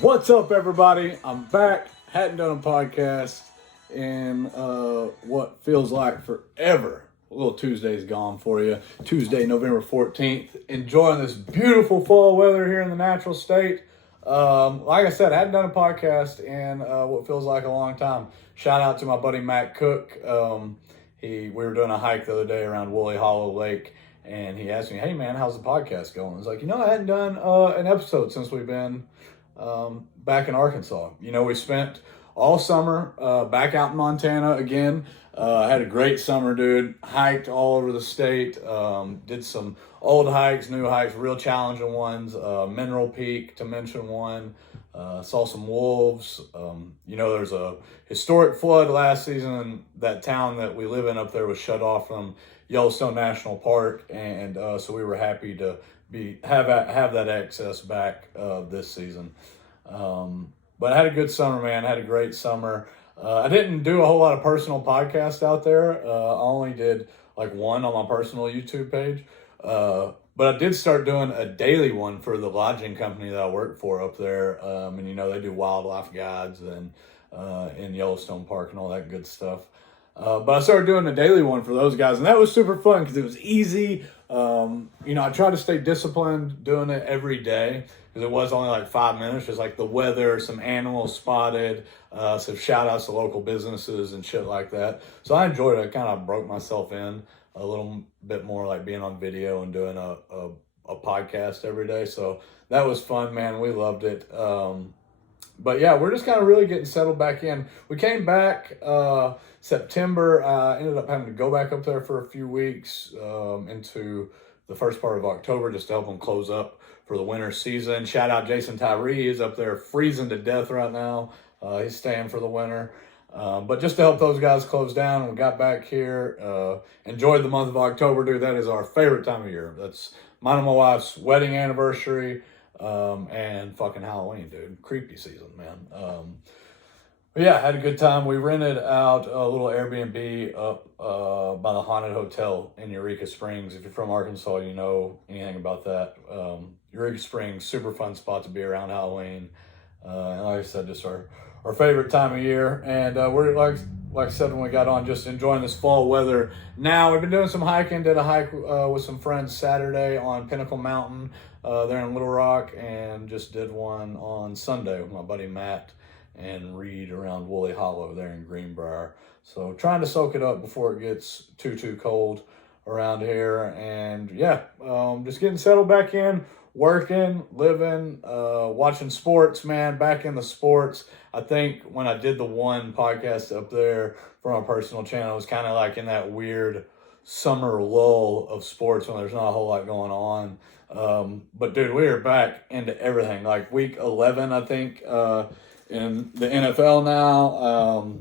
What's up, everybody? I'm back. Hadn't done a podcast in what feels like forever. A little Tuesday's gone for you. Tuesday, November 14th. Enjoying this beautiful fall weather here in the natural state. Like I said, I hadn't done a podcast in what feels like a long time. Shout out to my buddy Matt Cook. We were doing a hike the other day around Woolly Hollow Lake, and he asked me, "Hey man, how's the podcast going?" I was like, I hadn't done an episode since we've been back in Arkansas. We spent all summer back out in Montana again. Had a great summer, dude. Hiked all over the state. Did some old hikes, new hikes, real challenging ones. Mineral Peak, to mention one. Saw some wolves. There's a historic flood last season, and that town that we live in up there was shut off from Yellowstone National Park, and so we were happy to have that access back this season. But I had a good summer, man. I had a great summer. I didn't do a whole lot of personal podcasts out there. I only did like one on my personal YouTube page. But I did start doing a daily one for the lodging company that I work for up there. And they do wildlife guides and in Yellowstone Park and all that good stuff. But I started doing a daily one for those guys, and that was super fun because it was easy. I try to stay disciplined doing it every day because it was only like 5 minutes, just like the weather, some animals spotted, some shout outs to local businesses and shit like that. So I enjoyed it. I kind of broke myself in a little bit more, like being on video and doing a podcast every day. So that was fun, man. We loved it. But yeah, we're just kind of really getting settled back in. We came back September. Ended up having to go back up there for a few weeks into the first part of October just to help them close up for the winter season. Shout out Jason Tyree. He's up there freezing to death right now. He's staying for the winter. But just to help those guys close down, we got back here. Enjoyed the month of October, dude. That is our favorite time of year. That's mine and my wife's wedding anniversary. And fucking Halloween, dude. Creepy season, man. But yeah, had a good time. We rented out a little Airbnb up by the Haunted Hotel in Eureka Springs. If you're from Arkansas, you know anything about that. Eureka Springs, super fun spot to be around Halloween. And like I said, just our favorite time of year. And we're like I said when we got on, just enjoying this fall weather. Now we've been doing some hiking. Did a hike with some friends Saturday on Pinnacle Mountain there in Little Rock, and just did one on Sunday with my buddy Matt and Reed around Woolly Hollow there in Greenbrier. So trying to soak it up before it gets too cold around here. And yeah, just getting settled back in, working, living, watching sports, man, back in the sports. I think when I did the one podcast up there for my personal channel, it was kind of like in that weird summer lull of sports when there's not a whole lot going on. But dude, we are back into everything. Like week 11, I think, in the NFL now.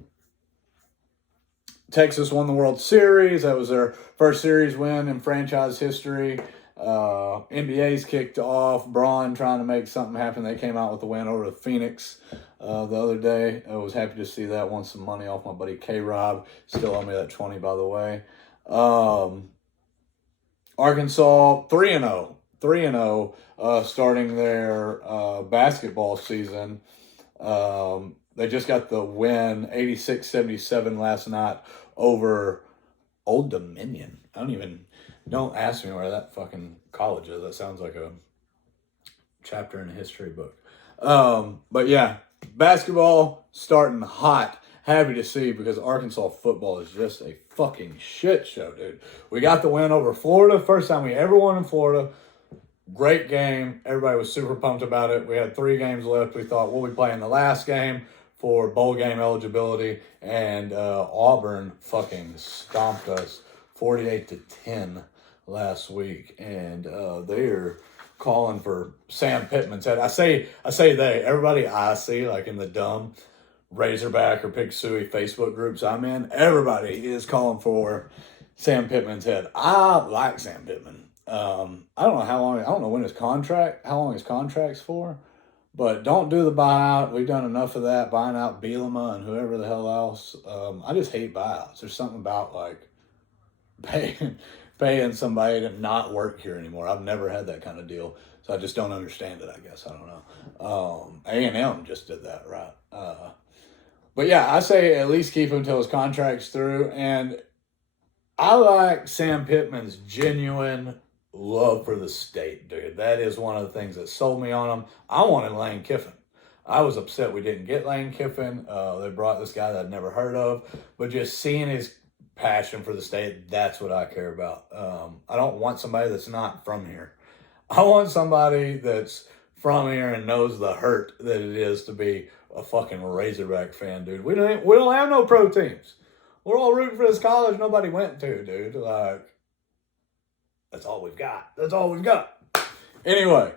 Texas won the World Series. That was their first series win in franchise history. NBA's kicked off. Braun trying to make something happen. They came out with a win over the Phoenix the other day. I was happy to see that. Won some money off my buddy K-Rob. Still owe me that 20, by the way. Arkansas 3-0. 3-0 starting their basketball season. They just got the win 86-77 last night over Old Dominion. Don't ask me where that fucking college is. That sounds like a chapter in a history book. But yeah, basketball starting hot. Happy to see, because Arkansas football is just a fucking shit show, dude. We got the win over Florida. First time we ever won in Florida. Great game. Everybody was super pumped about it. We had 3 games left. We thought we'll be playing the last game for bowl game eligibility, and Auburn fucking stomped us 48-10 last week, and they're calling for Sam Pittman's head. I say they. Everybody I see, like in the dumb Razorback or Pig Suey Facebook groups I'm in, everybody is calling for Sam Pittman's head. I like Sam Pittman. I don't know how long. I don't know how long his contract's for, But don't do the buyout. We've done enough of that, buying out Bielema and whoever the hell else. I just hate buyouts. There's something about like paying paying somebody to not work here anymore. I've never had that kind of deal, so I just don't understand it. I guess I don't know. A&M just did that, right? But yeah, I say at least keep him until his contract's through. And I like Sam Pittman's genuine love for the state, dude. That is one of the things that sold me on him. I wanted Lane Kiffin. I was upset we didn't get Lane Kiffin. They brought this guy that I'd never heard of, but just seeing his passion for the state, that's what I care about. I don't want somebody that's not from here. I want somebody that's from here and knows the hurt that it is to be a fucking Razorback fan, dude. We don't have no pro teams. We're all rooting for this college nobody went to, dude. Like, that's all we've got. That's all we've got. Anyway,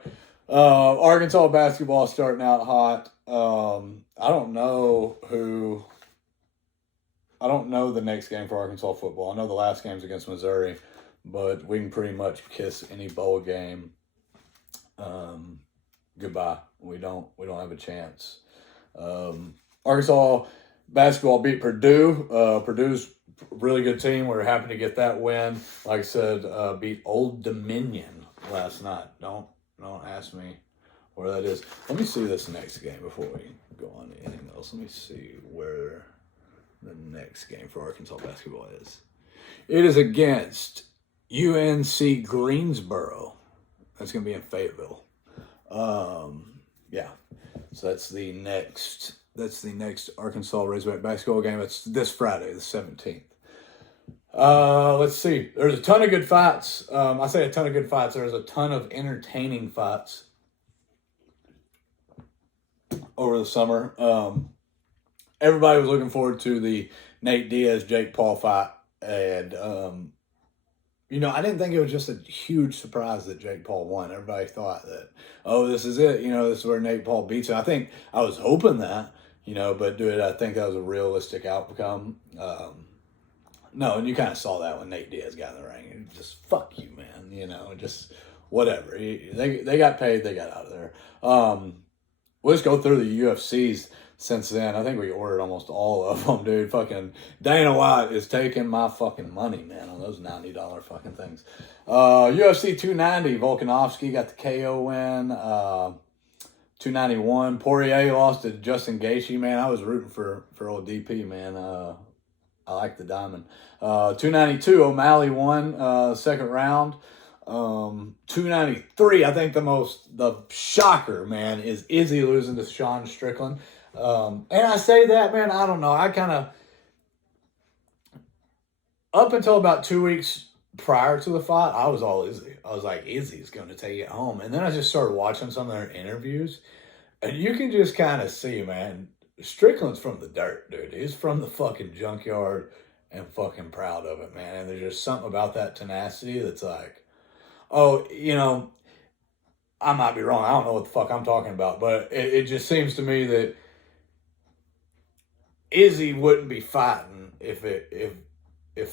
Arkansas basketball starting out hot. I don't know the next game for Arkansas football. I know the last game's against Missouri, but we can pretty much kiss any bowl game goodbye. We don't have a chance. Arkansas basketball beat Purdue. Purdue's a really good team. We were happy to get that win. Like I said, beat Old Dominion last night. Don't ask me where that is. Let me see this next game before we go on to anything else. Let me see where the next game for Arkansas basketball is. It is against UNC Greensboro. That's going to be in Fayetteville. Yeah. So that's the next Arkansas Razorback basketball game. It's this Friday, the 17th. Let's see. There's a ton of good fights. I say a ton of good fights. There's a ton of entertaining fights over the summer. Everybody was looking forward to the Nate Diaz Jake Paul fight, and I didn't think it was just a huge surprise that Jake Paul won. Everybody thought that, this is it. This is where Nate Paul beats him. I was hoping that, but dude, I think that was a realistic outcome. No, and you kind of saw that when Nate Diaz got in the ring. And just fuck you, man. Just whatever. They got paid. They got out of there. We'll just go through the UFCs since then. I think we ordered almost all of them, dude. Fucking Dana White is taking my fucking money, man, on those $90 fucking things. UFC 290, Volkanovski got the KO win. 291, Poirier lost to Justin Gaethje, man. I was rooting for old DP, man. I like the diamond. 292, O'Malley won second round. 293, I think the shocker, man, is Izzy losing to Sean Strickland. And I say that, man, I don't know. I kind of, up until about 2 weeks prior to the fight, I was all Izzy. I was like, Izzy's going to take it home. And then I just started watching some of their interviews, and you can just kind of see, man, Strickland's from the dirt, dude. He's from the fucking junkyard and fucking proud of it, man. And there's just something about that tenacity that's like, I might be wrong. I don't know what the fuck I'm talking about, but it just seems to me that Izzy wouldn't be fighting if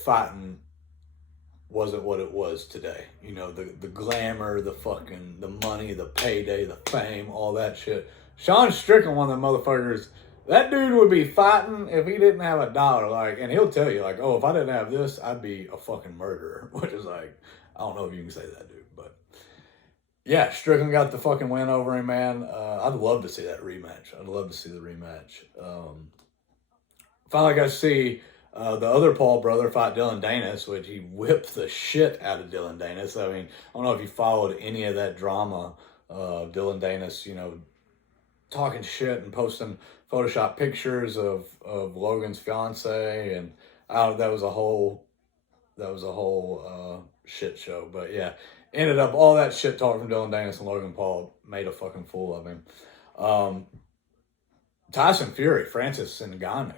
fighting wasn't what it was today. The glamour, the money, the payday, the fame, all that shit. Sean Strickland, one of the motherfuckers, that dude would be fighting if he didn't have a dollar. And he'll tell you, if I didn't have this, I'd be a fucking murderer. Which is I don't know if you can say that, dude. But yeah, Strickland got the fucking win over him, man. I'd love to see that rematch. I'd love to see the rematch. Finally got to see the other Paul brother fight Dylan Danis, which he whipped the shit out of Dylan Danis. I don't know if you followed any of that drama. Dylan Danis, talking shit and posting Photoshop pictures of Logan's fiance, and that was a whole shit show. But yeah, ended up all that shit talk from Dylan Danis and Logan Paul made a fucking fool of him. Tyson Fury, Francis Ngannou,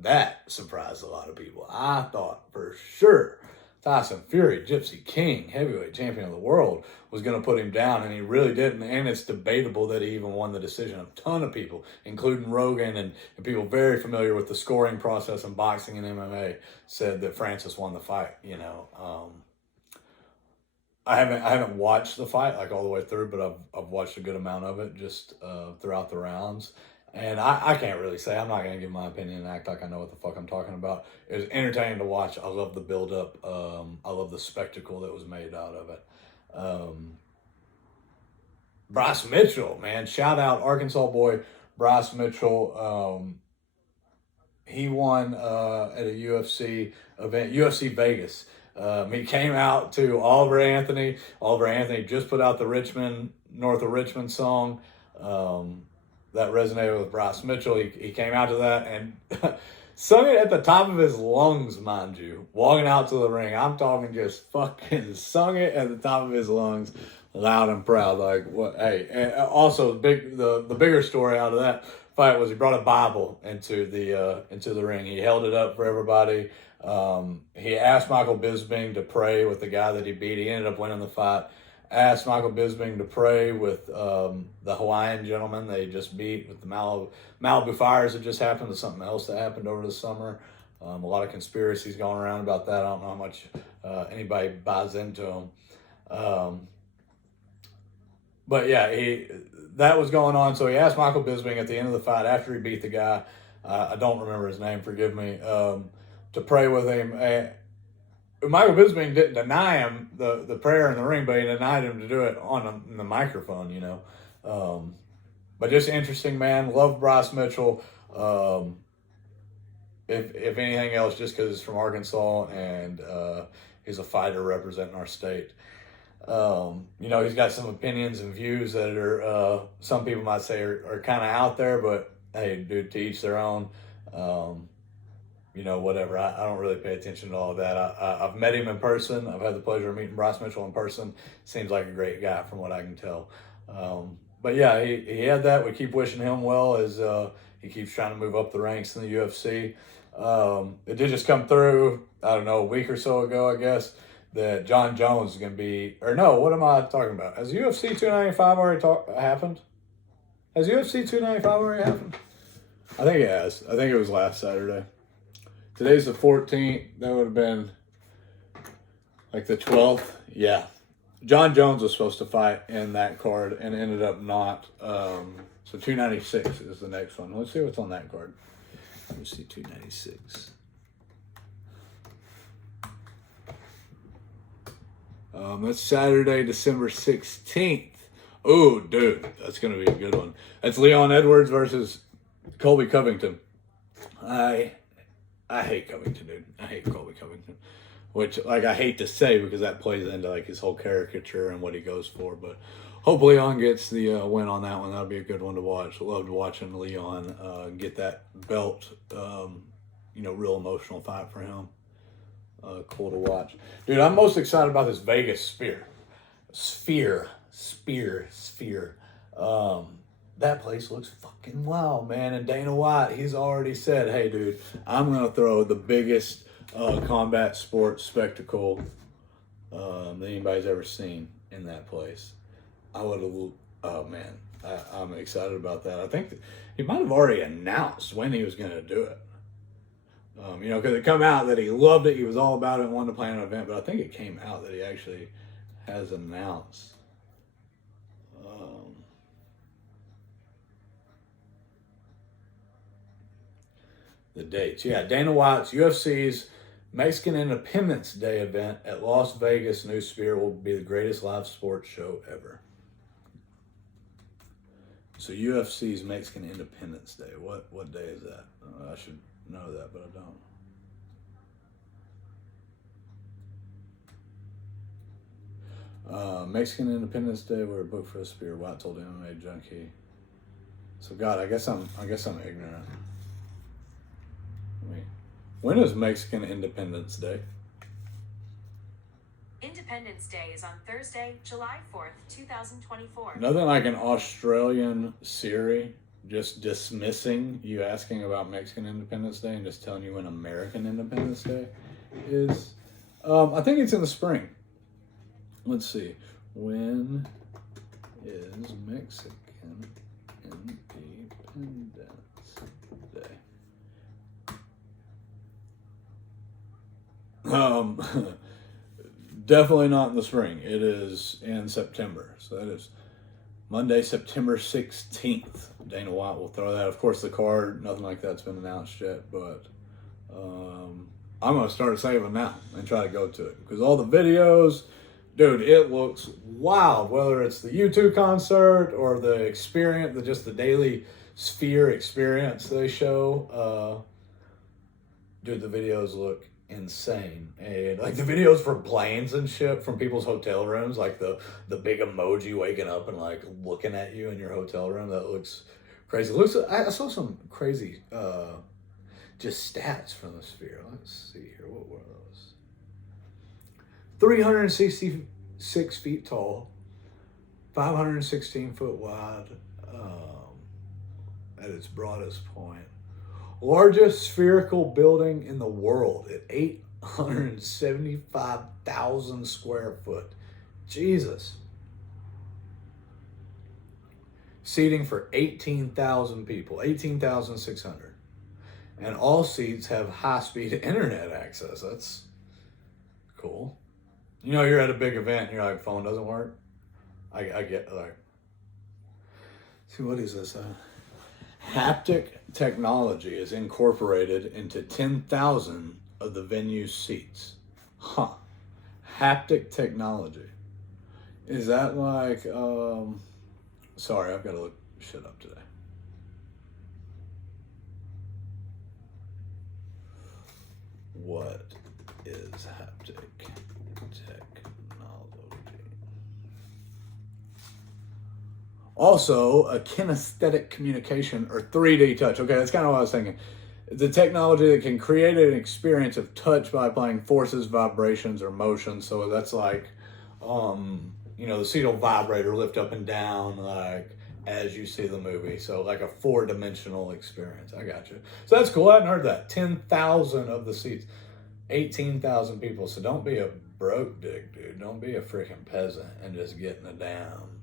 that surprised a lot of people. I thought for sure Tyson Fury, Gypsy King, heavyweight champion of the world, was going to put him down, and he really didn't. And it's debatable that he even won the decision. A ton of people, including Rogan and people very familiar with the scoring process in boxing and MMA, said that Francis won the fight. I haven't watched the fight like all the way through, but I've watched a good amount of it just throughout the rounds. And I can't really say. I'm not gonna give my opinion and act like I know what the fuck I'm talking about. It was entertaining to watch. I love the build up. I love the spectacle that was made out of it. Bryce Mitchell, man, shout out Arkansas boy Bryce Mitchell. He won at a UFC event, UFC Vegas. He came out to Oliver Anthony. Oliver Anthony just put out the Richmond, North of Richmond song. That resonated with Bryce Mitchell. He came out to that and sung it at the top of his lungs, mind you, walking out to the ring. I'm talking just fucking sung it at the top of his lungs, loud and proud. Like, what? Hey, and also the bigger story out of that fight was he brought a Bible into the ring. He held it up for everybody. He asked Michael Bisping to pray with the guy that he beat. He ended up winning the fight. Asked Michael Bisping to pray with the Hawaiian gentleman they just beat with the Malibu fires that just happened, to something else that happened over the summer. A lot of conspiracies going around about that. I don't know how much anybody buys into them. But yeah, that was going on. So he asked Michael Bisping at the end of the fight, after he beat the guy, I don't remember his name, forgive me, to pray with him. Michael Bisping didn't deny him the prayer in the ring, but he denied him to do it on the microphone, you know. But just interesting, man. Love Bryce Mitchell. If anything else, just because he's from Arkansas and he's a fighter representing our state. You know, he's got some opinions and views that are, some people might say are kind of out there, but hey, dude, to each their own. You know, whatever. I don't really pay attention to all of that. I've met him in person. I've had the pleasure of meeting Bryce Mitchell in person. Seems like a great guy from what I can tell. But yeah, he had that. We keep wishing him well as he keeps trying to move up the ranks in the UFC. It did just come through, I don't know, a week or so ago, I guess, that John Jones is going to be, or no, what am I talking about? Has UFC 295 already happened? Has UFC 295 already happened? I think it has. I think it was last Saturday. Today's the 14th. That would have been like the 12th. Yeah. John Jones was supposed to fight in that card and ended up not. So 296 is the next one. Let's see what's on that card. Let's see 296. That's Saturday, December 16th. Oh, dude, that's going to be a good one. That's Leon Edwards versus Colby Covington. I hate Covington, dude. I hate Colby Covington. Which, like, I hate to say because that plays into, like, his whole caricature and what he goes for. But hopefully Leon gets the win on that one. That'll be a good one to watch. Loved watching Leon get that belt. You know, real emotional fight for him. Cool to watch. Dude, I'm most excited about this Vegas Sphere. That place looks fucking wild, man. And Dana White, he's already said, hey, dude, I'm going to throw the biggest combat sports spectacle that anybody's ever seen in that place. Oh, man, I'm excited about that. I think he might have already announced when he was going to do it. You know, because it come out that he loved it, he was all about it, and wanted to plan an event, but I think it came out that he actually has announced. The dates. Yeah, Dana White's UFC's Mexican Independence Day event at Las Vegas New Sphere will be the greatest live sports show ever. So UFC's Mexican Independence Day. What day is that? I should know that, but I don't. Mexican Independence Day, we're booked for a Sphere. White told MMA Junkie. So God, I guess I'm ignorant. When is Mexican Independence Day? Independence Day is on Thursday, July 4th, 2024. Nothing like an Australian Siri just dismissing you asking about Mexican Independence Day and just telling you when American Independence Day is. I think it's in the spring. Let's see. When is Mexican Independence Day? Definitely not in the spring. It is in September. So that is Monday, September 16th. Dana White will throw that. Of course, the card, nothing like that's been announced yet, but I'm going to start saving now and try to go to it. Because all the videos, dude, it looks wild. Whether it's the U2 concert or the experience, just the daily Sphere experience they show, dude, the videos look insane. And like the videos for planes and shit from people's hotel rooms, like the big emoji waking up and like looking at you in your hotel room, that looks crazy. I saw some crazy just stats from the Sphere. Let's see here. What were those? 366 feet tall, 516 foot wide, at its broadest point. Largest spherical building in the world at 875,000 square foot. Jesus. Seating for 18,000 people, 18,600. And all seats have high-speed internet access. That's cool. You know, you're at a big event and your like phone doesn't work. I get like. See, what is this? Haptic technology is incorporated into 10,000 of the venue's seats. Huh. Haptic technology. Is that like, sorry, I've got to look shit up today. What is haptic technology? Also, a kinesthetic communication or 3D touch. Okay, that's kind of what I was thinking. It's a technology that can create an experience of touch by applying forces, vibrations, or motion. So that's like, the seat will vibrate or lift up and down, like as you see the movie. So like a 4-dimensional experience. I got you. So that's cool. I hadn't heard that. 10,000 of the seats, 18,000 people. So don't be a broke dick, dude. Don't be a freaking peasant and just get in a damn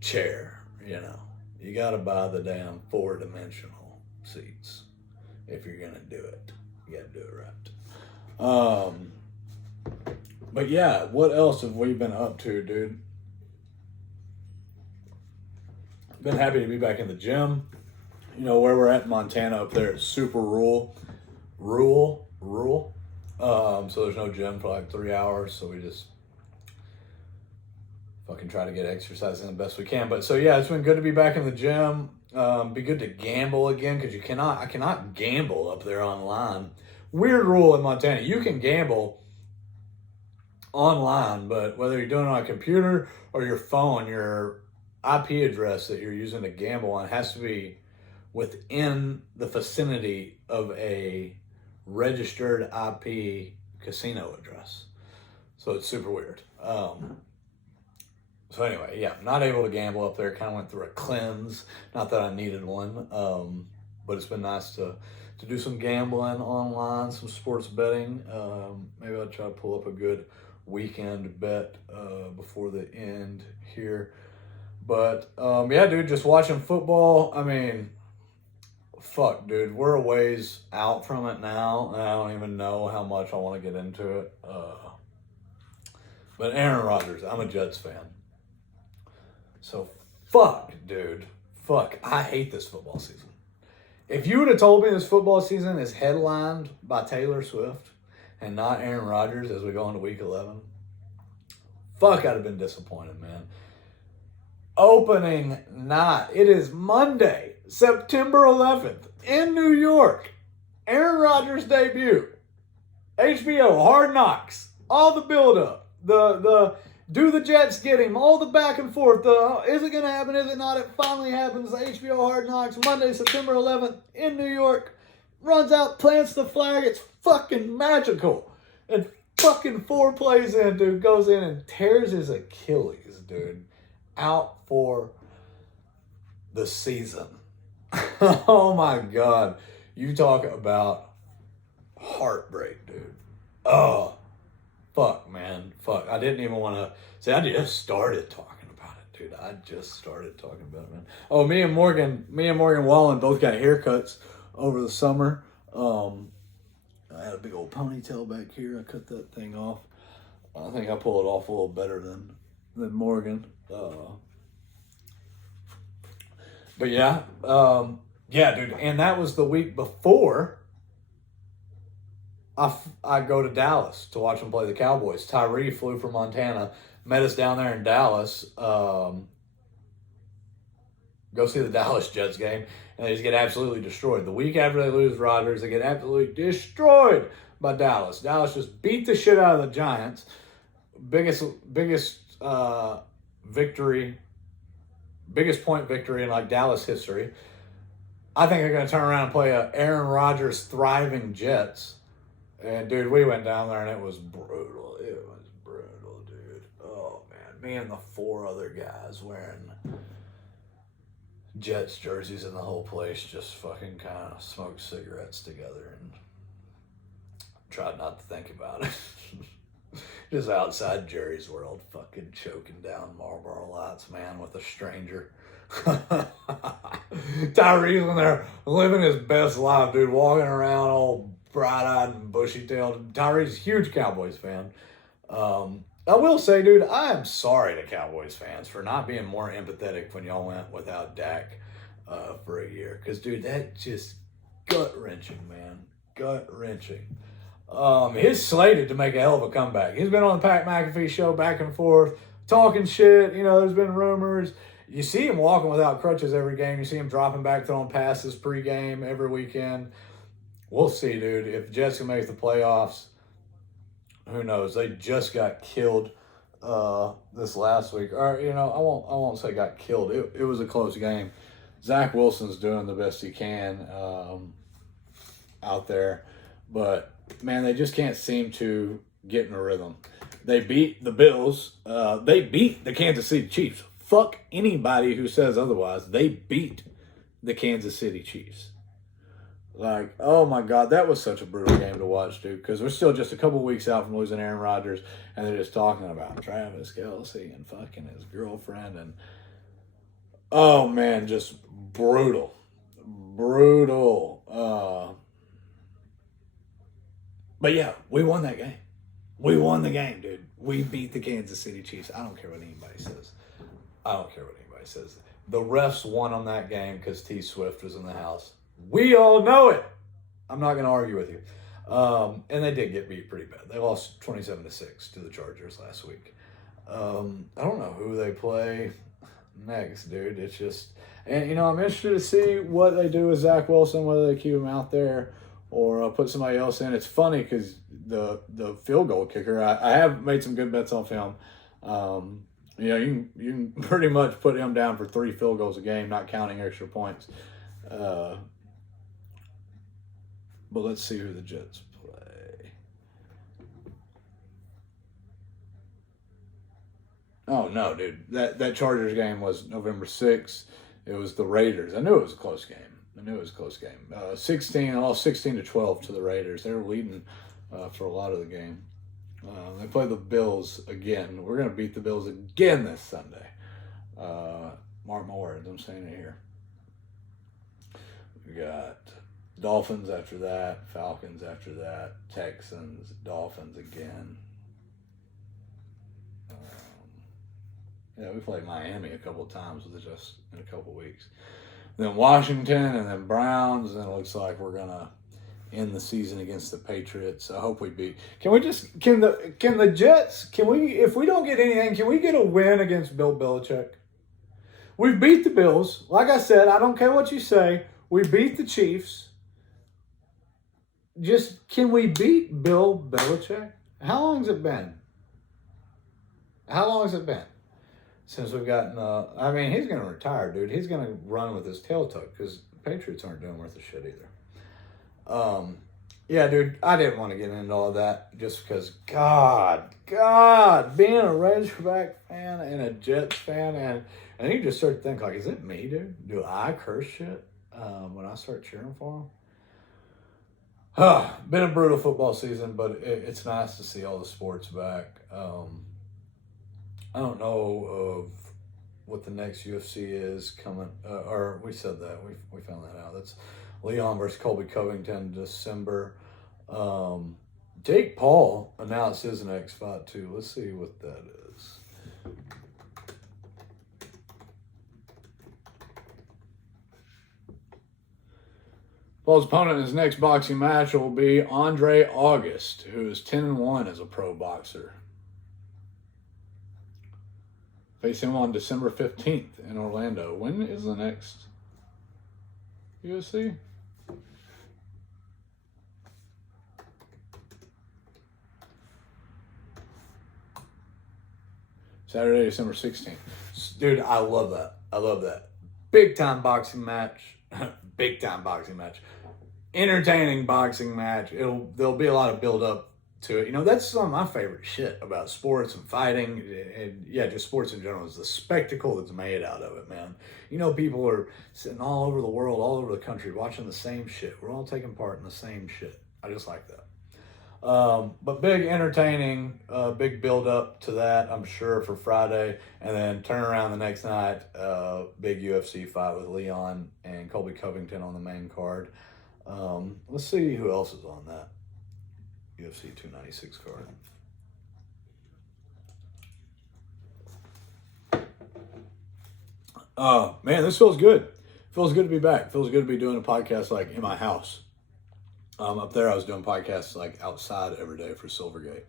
chair. You got to buy the damn 4-dimensional seats if you're gonna do it. You got to do it right. But yeah, what else have we been up to, dude? Been happy to be back in the gym. Where we're at in Montana up there, it's super rural. So there's no gym for like 3 hours. So we just fucking try to get exercise in the best we can. But so yeah, it's been good to be back in the gym. Be good to gamble again, because I cannot gamble up there online. Weird rule in Montana. You can gamble online, but whether you're doing it on a computer or your phone, your IP address that you're using to gamble on has to be within the vicinity of a registered IP casino address. So it's super weird. So anyway, yeah, not able to gamble up there. Kind of went through a cleanse. Not that I needed one, but it's been nice to do some gambling online, some sports betting. Maybe I'll try to pull up a good weekend bet before the end here. But yeah, dude, just watching football. I mean, fuck, dude, we're a ways out from it now, and I don't even know how much I want to get into it. But Aaron Rodgers, I'm a Jets fan. So, fuck, dude. Fuck. I hate this football season. If you would have told me this football season is headlined by Taylor Swift and not Aaron Rodgers as we go into week 11, fuck, I'd have been disappointed, man. Opening night. It is Monday, September 11th in New York. Aaron Rodgers' debut. HBO, Hard Knocks. All the build-up. Do the Jets get him? All the back and forth. Is it going to happen? Is it not? It finally happens. HBO Hard Knocks, Monday, September 11th in New York. Runs out, plants the flag. It's fucking magical. And fucking 4 plays in, dude, goes in and tears his Achilles, dude. Out for the season. Oh my God. You talk about heartbreak, dude. Oh. Fuck, man. Fuck. I didn't even want to say. I just started talking about it, dude. I just started talking about it, man. Oh, me and Morgan Wallen both got haircuts over the summer. I had a big old ponytail back here. I cut that thing off. I think I pull it off a little better than Morgan. But yeah, yeah, dude. And that was the week before I go to Dallas to watch them play the Cowboys. Tyree flew from Montana, met us down there in Dallas. Go see the Dallas Jets game, and they just get absolutely destroyed. The week after they lose Rodgers, they get absolutely destroyed by Dallas. Dallas just beat the shit out of the Giants. Biggest victory, biggest point victory in like Dallas history. I think they're going to turn around and play a Aaron Rodgers thriving Jets. And dude, we went down there and it was brutal. It was brutal, dude. Oh man, me and the 4 other guys wearing Jets jerseys and the whole place just fucking kind of smoked cigarettes together and tried not to think about it. Just outside Jerry's world, fucking choking down Marlboro Lights, man, with a stranger. Tyree's in there living his best life, dude, walking around all bright-eyed and bushy-tailed. Tyree's a huge Cowboys fan. I will say, dude, I am sorry to Cowboys fans for not being more empathetic when y'all went without Dak for a year. Because, dude, that just gut-wrenching, man. Gut-wrenching. He's slated to make a hell of a comeback. He's been on the Pat McAfee show back and forth, talking shit. You know, there's been rumors. You see him walking without crutches every game. You see him dropping back, throwing passes pregame every weekend. We'll see, dude. If Jets can make the playoffs, who knows? They just got killed this last week. Or, you know, I won't say got killed. It was a close game. Zach Wilson's doing the best he can out there. But, man, they just can't seem to get in a rhythm. They beat the Bills. They beat the Kansas City Chiefs. Fuck anybody who says otherwise. They beat the Kansas City Chiefs. Like, oh my God, that was such a brutal game to watch, dude, because we're still just a couple weeks out from losing Aaron Rodgers, and they're just talking about Travis Kelce and fucking his girlfriend, and oh man, just brutal. But yeah, we won that game. We won the game, dude. We beat the Kansas City Chiefs. I don't care what anybody says. The refs won on that game because T Swift was in the house. We all know it. I'm not going to argue with you. And they did get beat pretty bad. They lost 27-6 to the Chargers last week. I don't know who they play next, dude. It's just, and you know, I'm interested to see what they do with Zach Wilson, whether they keep him out there or put somebody else in. It's funny because the field goal kicker, I have made some good bets on film. You know, you can pretty much put him down for 3 field goals a game, not counting extra points. But let's see who the Jets play. Oh, no, dude. That Chargers game was November 6th. It was the Raiders. I knew it was a close game. 16, I lost 16-12 to the Raiders. They were leading for a lot of the game. They play the Bills again. We're going to beat the Bills again this Sunday. Mark my words. I'm saying it here. We got Dolphins after that, Falcons after that, Texans, Dolphins again. Yeah, we played Miami a couple of times just in a couple of weeks. Then Washington and then Browns, and it looks like we're gonna end the season against the Patriots. I hope we beat. Can the Jets, if we don't get anything, can we get a win against Bill Belichick? We beat the Bills. Like I said, I don't care what you say. We beat the Chiefs. Just, can we beat Bill Belichick? How long has it been? Since we've gotten, I mean, he's going to retire, dude. He's going to run with his tail tucked because Patriots aren't doing worth a shit either. Yeah, dude, I didn't want to get into all that just because, God, being a Razorback fan and a Jets fan, and you just start to think, like, is it me, dude? Do I curse shit when I start cheering for them? Been a brutal football season, but it's nice to see all the sports back. I don't know of what the next UFC is coming, or we said that, we found that out. That's Leon versus Colby Covington, December. Jake Paul announced his next fight too. Let's see what that is. Paul's opponent in his next boxing match will be Andre August, who is 10-1 as a pro boxer. Face him on December 15th in Orlando. When is the next UFC? Saturday, December 16th. Dude, I love that. I love that. Big time boxing match. Big time boxing match. Entertaining boxing match. There'll be a lot of build up to it. You know, that's some of my favorite shit about sports and fighting, and yeah, just sports in general, is the spectacle that's made out of it, man. You know, people are sitting all over the world, all over the country, watching the same shit. We're all taking part in the same shit. I just like that. But big entertaining, big build up to that, I'm sure, for Friday, and then turn around the next night, big UFC fight with Leon and Colby Covington on the main card. Let's see who else is on that UFC 296 card. Man, this feels good. Feels good to be back. Feels good to be doing a podcast like in my house. Up there, I was doing podcasts like outside every day for Silvergate.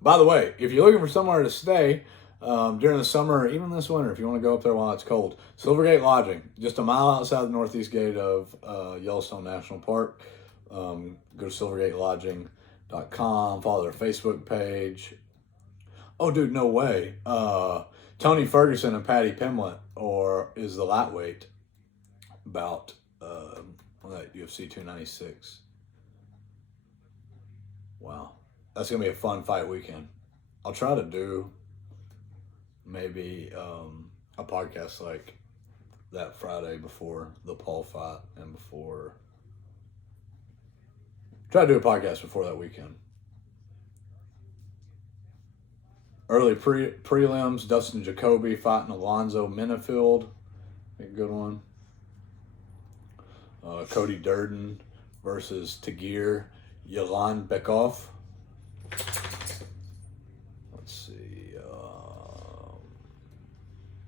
By the way, if you're looking for somewhere to stay during the summer, or even this winter, if you want to go up there while it's cold, Silvergate Lodging, just a mile outside the northeast gate of Yellowstone National Park. Go to silvergatelodging.com, follow their Facebook page. Oh, dude, no way. Tony Ferguson and Patty Pimblett is the lightweight bout on that UFC 296. Wow. That's going to be a fun fight weekend. I'll try to do maybe a podcast like that Friday before the Paul fight and before... Try to do a podcast before that weekend. Early prelims, Dustin Jacoby fighting Alonzo Minifield. A good one. Cody Durden versus Tagir Yalanbekov. Let's see.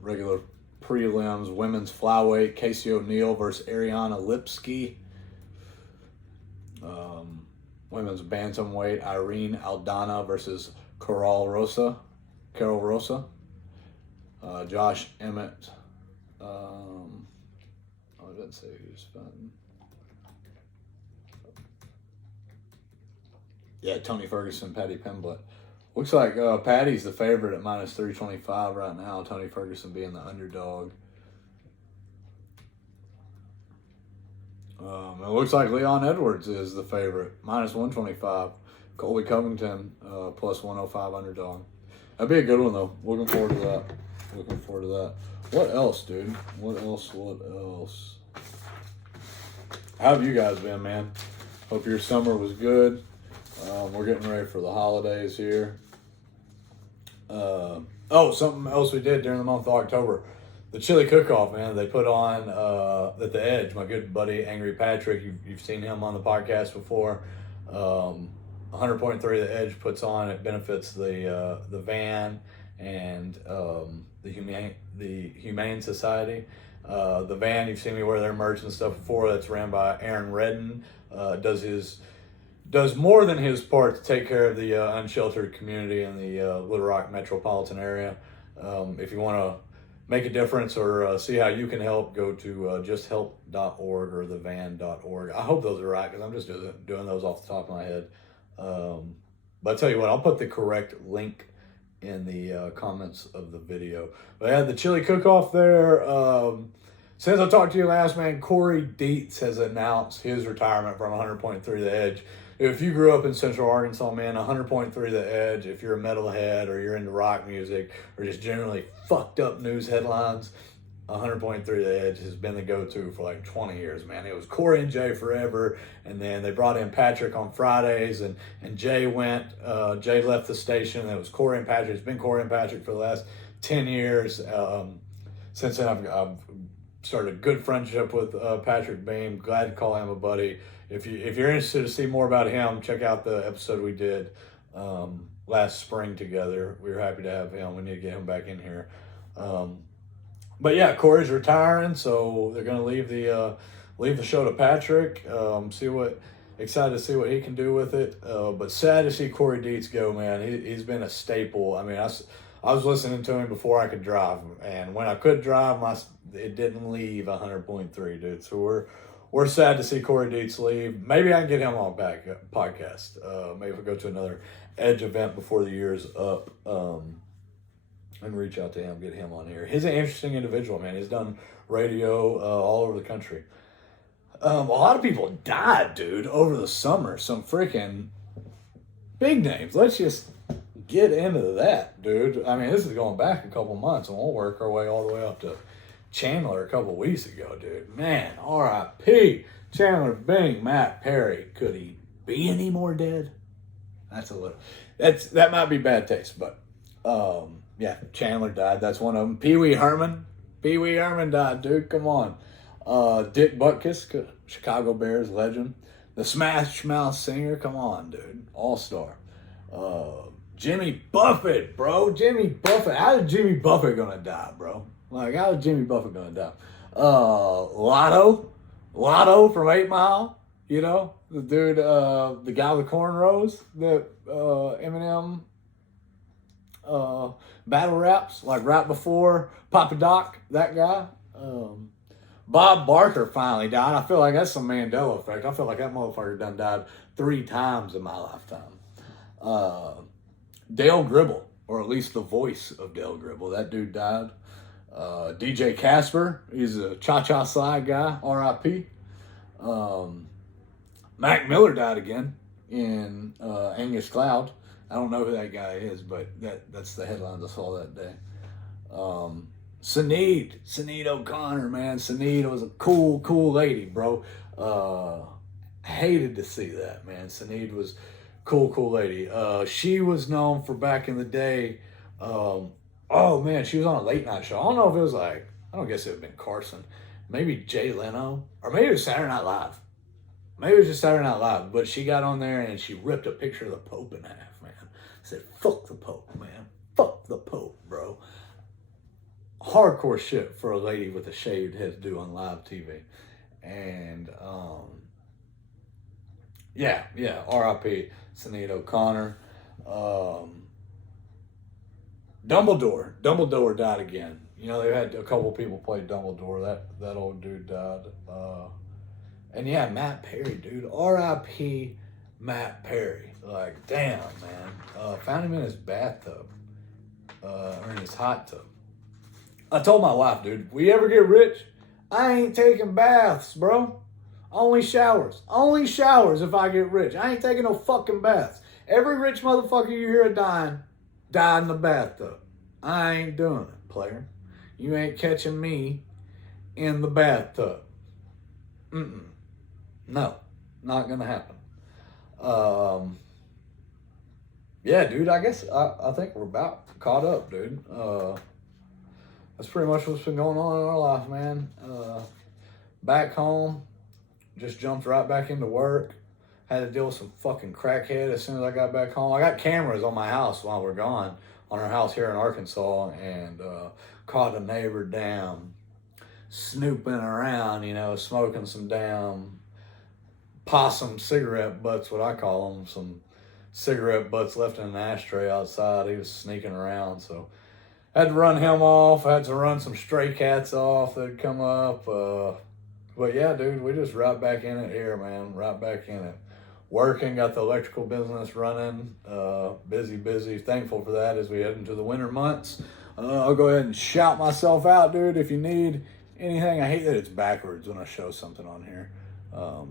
Regular prelims, women's flyweight, Casey O'Neill versus Ariana Lipsky. Women's bantamweight, Irene Aldana versus Carol Rosa. Josh Emmett. I didn't say who's fighting. Yeah, Tony Ferguson, Patty Pimblett. Looks like Patty's the favorite at minus 325 right now. Tony Ferguson being the underdog. It looks like Leon Edwards is the favorite, minus 125. Colby Covington, plus 105 underdog. That'd be a good one, though. Looking forward to that. What else, dude? What else? How have you guys been, man? Hope your summer was good. We're getting ready for the holidays here. Something else we did during the month of October. The chili cook-off, man. They put on at the Edge. My good buddy Angry Patrick. You've seen him on the podcast before. 100.3 The Edge puts on. It benefits the van and the Humane Society. The van, you've seen me wear their merch and stuff before. That's ran by Aaron Redden. Does more than his part to take care of the unsheltered community in the Little Rock metropolitan area. If you want to make a difference or see how you can help, go to justhelp.org or thevan.org. I hope those are right because I'm just doing those off the top of my head. But I'll tell you what, I'll put the correct link in the comments of the video. But I had the chili cook-off there. Since I talked to you last, man, Corey Dietz has announced his retirement from 100.3 The Edge. If you grew up in Central Arkansas, man, 100.3 The Edge, if you're a metalhead or you're into rock music or just generally fucked up news headlines, 100.3 The Edge has been the go-to for like 20 years, man. It was Corey and Jay forever, and then they brought in Patrick on Fridays, and Jay went. Jay left the station, and it was Corey and Patrick. It's been Corey and Patrick for the last 10 years. Since then, I've started a good friendship with Patrick Beam. Glad to call him a buddy. If you're interested to see more about him, check out the episode we did last spring together. We were happy to have him. We need to get him back in here. But yeah, Corey's retiring, so they're gonna leave the show to Patrick. Excited to see what he can do with it. But sad to see Corey Dietz go, man. He's been a staple. I mean, I was listening to him before I could drive, and when I could drive, it didn't leave 100.3, dude. So we're sad to see Corey Dietz leave. Maybe I can get him on back podcast. Maybe we'll go to another Edge event before the year's up, and reach out to him, get him on here. He's an interesting individual, man. He's done radio all over the country. A lot of people died, dude, over the summer. Some freaking big names. Let's just get into that, dude. I mean, this is going back a couple months, and we'll work our way all the way up to Chandler a couple weeks ago, dude. Man, R.I.P. Chandler Bing, Matt Perry. Could he be any more dead? That might be bad taste, but yeah, Chandler died. That's one of them. Pee Wee Herman died, dude. Come on. Dick Butkus, Chicago Bears legend. The Smash Mouth singer. Come on, dude. All-star. Jimmy Buffett, bro. Jimmy Buffett. How is Jimmy Buffett gonna die, bro? Like, how is Jimmy Buffett gonna die? Lotto from 8 Mile. You know, the dude, the guy with cornrows that Eminem battle raps, like right before Papa Doc, that guy. Bob Barker finally died. I feel like that's some Mandela effect. I feel like that motherfucker done died 3 times in my lifetime. Dale Gribble, or at least the voice of Dale Gribble, that dude died. DJ Casper, he's a cha-cha slide guy, R.I.P. Mac Miller died again in Angus Cloud. I don't know who that guy is, but that's the headlines I saw that day. Sinead O'Connor, man. Sinead was a cool lady, bro. Hated to see that, man. Sinead was cool lady. She was known for back in the day. Oh man, she was on a late night show. I don't know if it was like, I don't guess it would have been Carson, maybe Jay Leno, or maybe it was Saturday Night Live. Maybe it was just Saturday Night Live, but she got on there and she ripped a picture of the Pope in half, man. Said, fuck the Pope, man. Fuck the Pope, bro. Hardcore shit for a lady with a shaved head to do on live TV. And, yeah, R.I.P. Sinead O'Connor. Dumbledore died again. You know, they had a couple people play Dumbledore. That old dude died. And yeah, Matt Perry, dude. R.I.P. Matt Perry. Like, damn, man. Found him in his bathtub. Or in his hot tub. I told my wife, dude, we ever get rich, I ain't taking baths, bro. Only showers. Only showers if I get rich. I ain't taking no fucking baths. Every rich motherfucker you hear dying, died in the bathtub. I ain't doing it, player. You ain't catching me in the bathtub. No, not gonna happen. Yeah, dude, I guess I think we're about caught up, dude. That's pretty much what's been going on in our life, man. Back home, just jumped right back into work. Had to deal with some fucking crackhead as soon as I got back home. I got cameras on my house while we're gone, on our house here in Arkansas, and caught a neighbor down snooping around, you know, smoking some damn possum cigarette butts, what I call them, some cigarette butts left in an ashtray outside. He was sneaking around, so had to run him off. I had to run some stray cats off that'd come up. But yeah, dude, we just right back in it here, man. Right back in it. Working, got the electrical business running. Busy. Thankful for that as we head into the winter months. I'll go ahead and shout myself out, dude, if you need anything. I hate that it's backwards when I show something on here.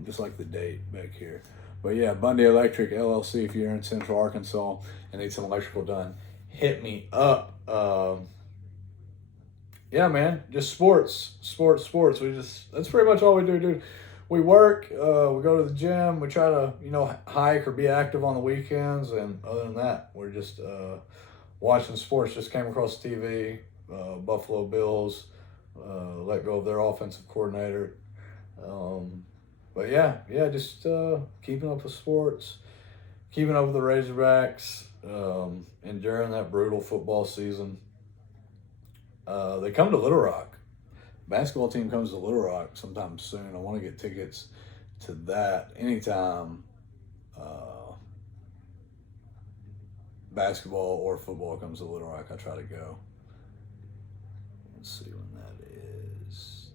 Just like the date back here. But yeah, Bundy Electric LLC, if you're in Central Arkansas and need some electrical done, hit me up. Yeah, man, just sports. That's pretty much all we do, dude. We work, we go to the gym, we try to, you know, hike or be active on the weekends, and other than that, we're just watching sports. Just came across TV, Buffalo Bills, let go of their offensive coordinator. But yeah, just keeping up with sports, keeping up with the Razorbacks, enduring that brutal football season. They come to Little Rock. Basketball team comes to Little Rock sometime soon. I want to get tickets to that anytime basketball or football comes to Little Rock. I try to go. Let's see when that is.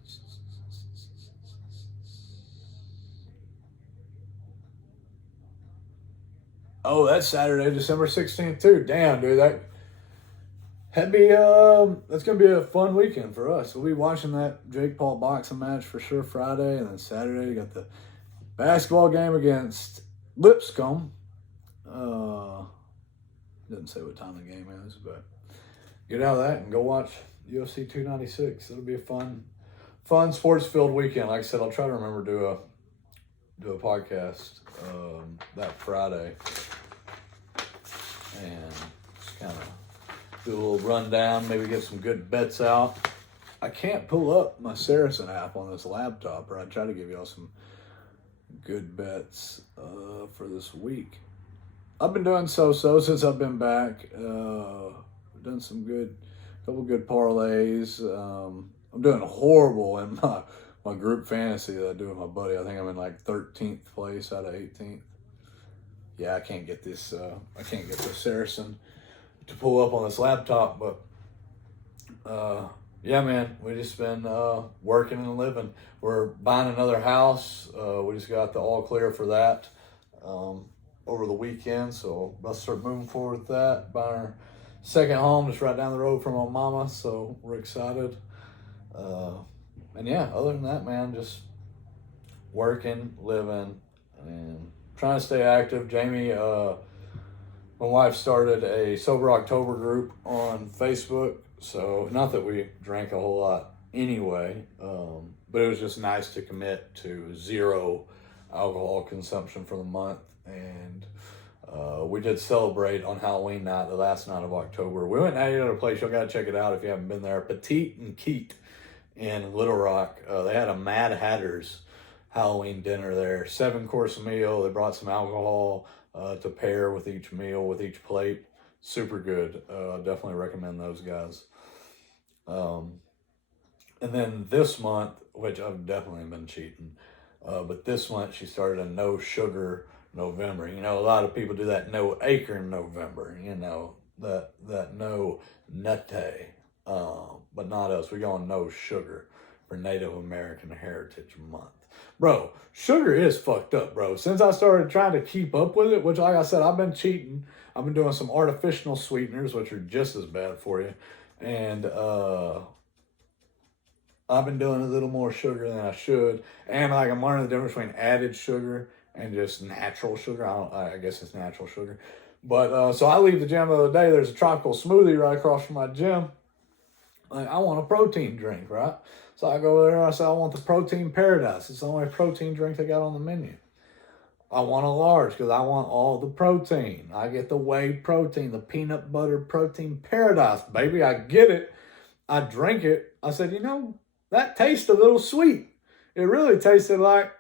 Oh, that's Saturday, December 16th too. Damn, dude, that'd be that's gonna be a fun weekend for us. We'll be watching that Jake Paul boxing match for sure Friday, and then Saturday you got the basketball game against Lipscomb. Didn't say what time the game is, but get out of that and go watch UFC 296. It'll be a fun sports-filled weekend. Like I said, I'll try to remember to do a podcast that Friday and just kind of do a little rundown, maybe get some good bets out. I can't pull up my Saracen app on this laptop, or I'd try to give y'all some good bets for this week. I've been doing so-so since I've been back. Done some couple good parlays. I'm doing horrible in my group fantasy that I do with my buddy. I think I'm in like 13th place out of 18th. Yeah, I can't get this Saracen to pull up on this laptop, but yeah, man, we just been working and living. We're buying another house. We just got the all clear for that over the weekend, so let's start moving forward with that. Buying our second home just right down the road from my mama, so we're excited. And yeah, other than that, man, just working, living, and trying to stay active. Jamie, my wife, started a Sober October group on Facebook. So not that we drank a whole lot anyway, but it was just nice to commit to 0 alcohol consumption for the month. And we did celebrate on Halloween night, the last night of October. We went and ate at a place. Y'all got to check it out if you haven't been there. Petite and Keat in Little Rock. They had a Mad Hatter's Halloween dinner there. 7-course meal. They brought some alcohol to pair with each meal, with each plate. Super good. Definitely recommend those guys. And then this month, which I've definitely been cheating, but this month she started a no sugar November. You know, a lot of people do that no acorn November, you know, that no nutty. But not us. We're going no sugar for Native American Heritage Month. Bro, sugar is fucked up, bro. Since I started trying to keep up with it, which, like I said, I've been cheating. I've been doing some artificial sweeteners, which are just as bad for you. And I've been doing a little more sugar than I should. And like I'm learning the difference between added sugar and just natural sugar. I guess it's natural sugar. But so I leave the gym the other day. There's a tropical smoothie right across from my gym. Like, I want a protein drink, right? So I go there and I say, I want the Protein Paradise. It's the only protein drink they got on the menu. I want a large because I want all the protein. I get the whey protein, the peanut butter protein paradise. Baby, I get it. I drink it. I said, you know, that tastes a little sweet. It really tasted like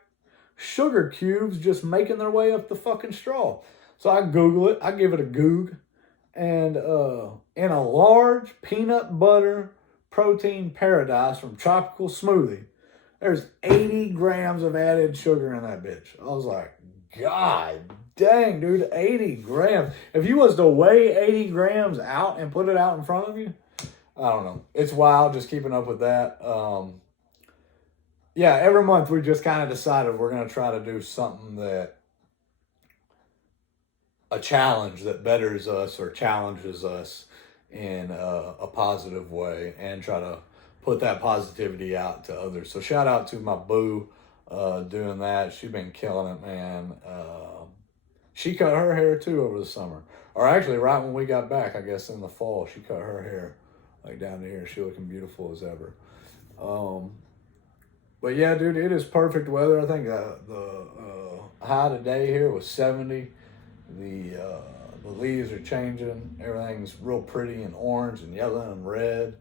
sugar cubes just making their way up the fucking straw. So I Google it. I give it a goog. And in a large peanut butter protein paradise from Tropical Smoothie, there's 80 grams of added sugar in that bitch. I was like, God dang, dude, 80 grams. If you was to weigh 80 grams out and put it out in front of you, I don't know. It's wild just keeping up with that. Yeah, every month we just kind of decided we're going to try to do something a challenge that betters us or challenges us in a positive way, and try to put that positivity out to others. So shout out to my boo doing that. She's been killing it, man. She cut her hair too over the summer. Or actually right when we got back, I guess in the fall, she cut her hair like down to here. She looking beautiful as ever. But yeah, dude, it is perfect weather. I think the high today here was 70. The leaves are changing. Everything's real pretty and orange and yellow and red.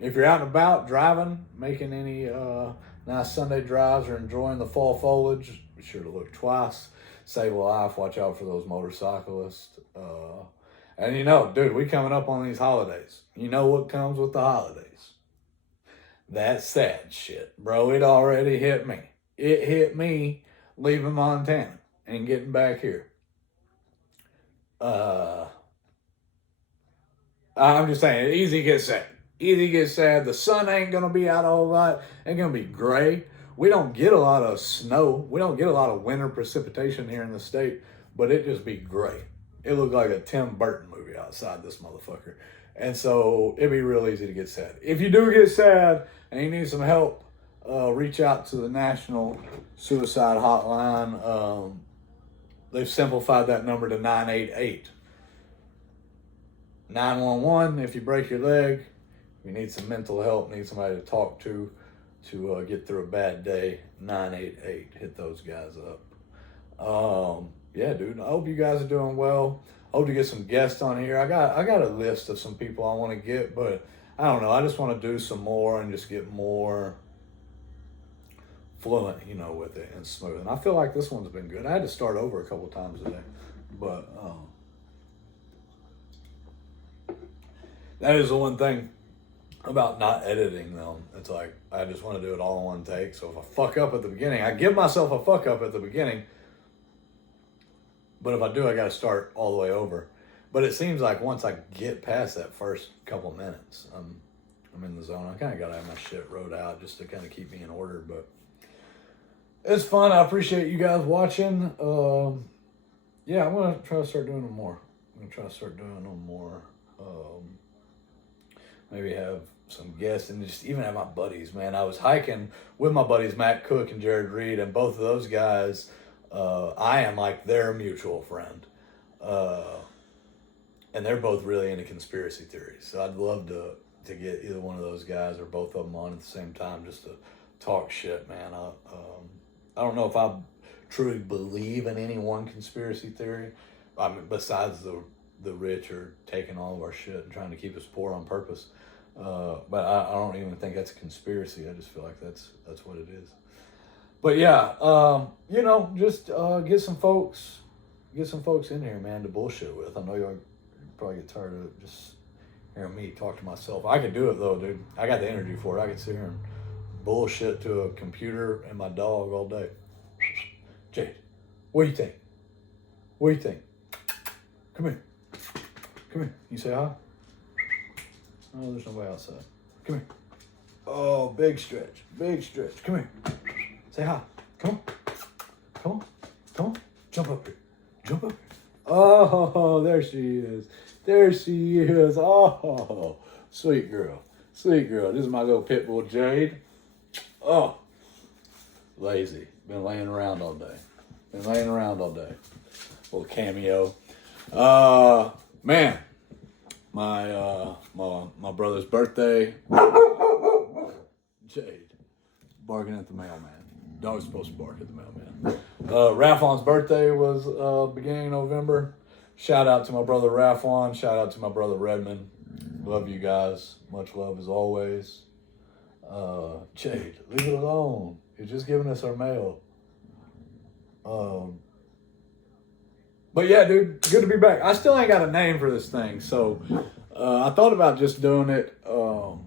if you're out and about driving, making any nice Sunday drives or enjoying the fall foliage, be sure to look twice. Save a life. Watch out for those motorcyclists. And you know, dude, we coming up on these holidays. You know what comes with the holidays? That sad shit, bro. It already hit me. It hit me leaving Montana and getting back here. I'm just saying, easy gets sad. Easy gets sad. The sun ain't going to be out a whole lot. Ain't going to be gray. We don't get a lot of snow. We don't get a lot of winter precipitation here in the state, but it just be gray. It looked like a Tim Burton movie outside this motherfucker. And so it'd be real easy to get sad. If you do get sad and you need some help, reach out to the National Suicide Hotline. They've simplified that number to 988. 911 if you break your leg, you need some mental help, need somebody to talk to get through a bad day. 988. Hit those guys up. Yeah, dude. I hope you guys are doing well. I hope to get some guests on here. I got a list of some people I want to get, but I don't know. I just want to do some more and just get more fluent, with it and smooth. And I feel like this one's been good. I had to start over a couple times today, but that is the one thing about not editing them. It's like, I just want to do it all in one take. So if I fuck up at the beginning, I give myself a fuck up at the beginning. But if I do, I got to start all the way over. But it seems like once I get past that first couple minutes, I'm in the zone. I kind of got to have my shit wrote out just to kind of keep me in order. But it's fun. I appreciate you guys watching. Yeah, I'm going to try to start doing them more. Maybe have some guests and just even have my buddies, man. I was hiking with my buddies, Matt Cook and Jared Reed, and both of those guys, I am like their mutual friend. And they're both really into conspiracy theories. So I'd love to get either one of those guys or both of them on at the same time just to talk shit, man. I don't know if I truly believe in any one conspiracy theory. I mean, besides the rich are taking all of our shit and trying to keep us poor on purpose. But I don't even think that's a conspiracy. I just feel like that's what it is. But yeah, just get some folks in here, man, to bullshit with. I know y'all probably get tired of just hearing me talk to myself. I could do it though, dude. I got the energy for it. I could sit here and bullshit to a computer and my dog all day. Jade, what do you think? Come here. You say hi? Oh, there's nobody outside. Come here. Oh, big stretch. Come here. Say hi. Come on. Jump up here. Oh, there she is. Oh, sweet girl. This is my little pit bull, Jade. Oh, lazy. Been laying around all day. Little cameo. Man, my brother's birthday. Jade, barking at the mailman. Dog's supposed to bark at the mailman. Raflon's birthday was beginning of November. Shout out to my brother Raflon. Shout out to my brother Redmond. Love you guys. Much love as always. Jade, leave it alone. You're just giving us our mail. But yeah, dude, good to be back. I still ain't got a name for this thing, so I thought about just doing it, the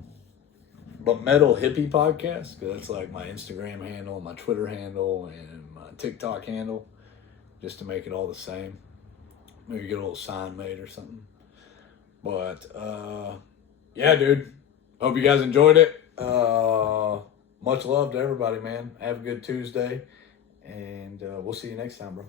Metal Hippie Podcast, because that's like my Instagram handle, my Twitter handle, and my TikTok handle, just to make it all the same. Maybe get a little sign made or something. But yeah, dude, hope you guys enjoyed it. Much love to everybody, man. Have a good Tuesday, and we'll see you next time, bro.